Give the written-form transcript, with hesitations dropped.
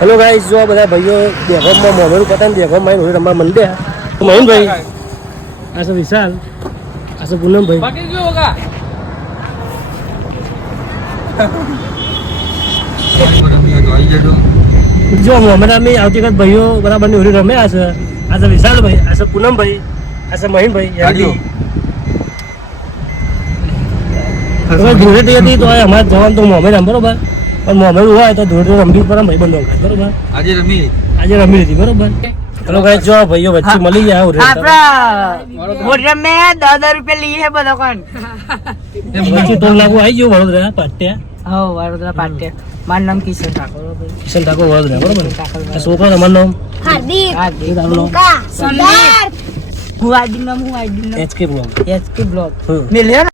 Hello guys, જો બધા ભાઈઓ દેખોમાં મોમેરું પતંગ દેખો મારી હોળી રમવા મંડ્યા. તો મહીનભાઈ, આ છે વિશાલ, આ છે પૂનમભાઈ. બાકી જો હોગા જો મોમેર અમે આવતી વખત ભાઈઓ બરાબરની હોળી રમ્યા છે. આ છે વિશાલભાઈ, આ છે પૂનમભાઈ, આ છે મહીનભાઈ. ધૂળેટી હતી તો અમારે જવાનું તો મોમેર આમ બરોબર, પણ મોમેર હોય તો ધૂળેટી રમવી પર ભાઈ બંધ બરોબર. આજે રમી લીધી બરોબર. ચલો ગાઈસ, જો ભાઈઓ વચ્ચે મળી ગયા હોટલ મે 10 રૂપિયા લીએ બધો કોણ વચ્ચે ટોલ લાગુ આવી ગયો વડોદરા પાટિયા. હા, વડોદરા પાટે. મારું નામ કિશન ઠાકોર. કિશન ઠાકોર વડોદરા બરોબર. આ છોકરો તમારું નામ હાર્દિક. તારું નામ હું આઈડી નામ HK બ્લોગ. HK blog મિલ્યો.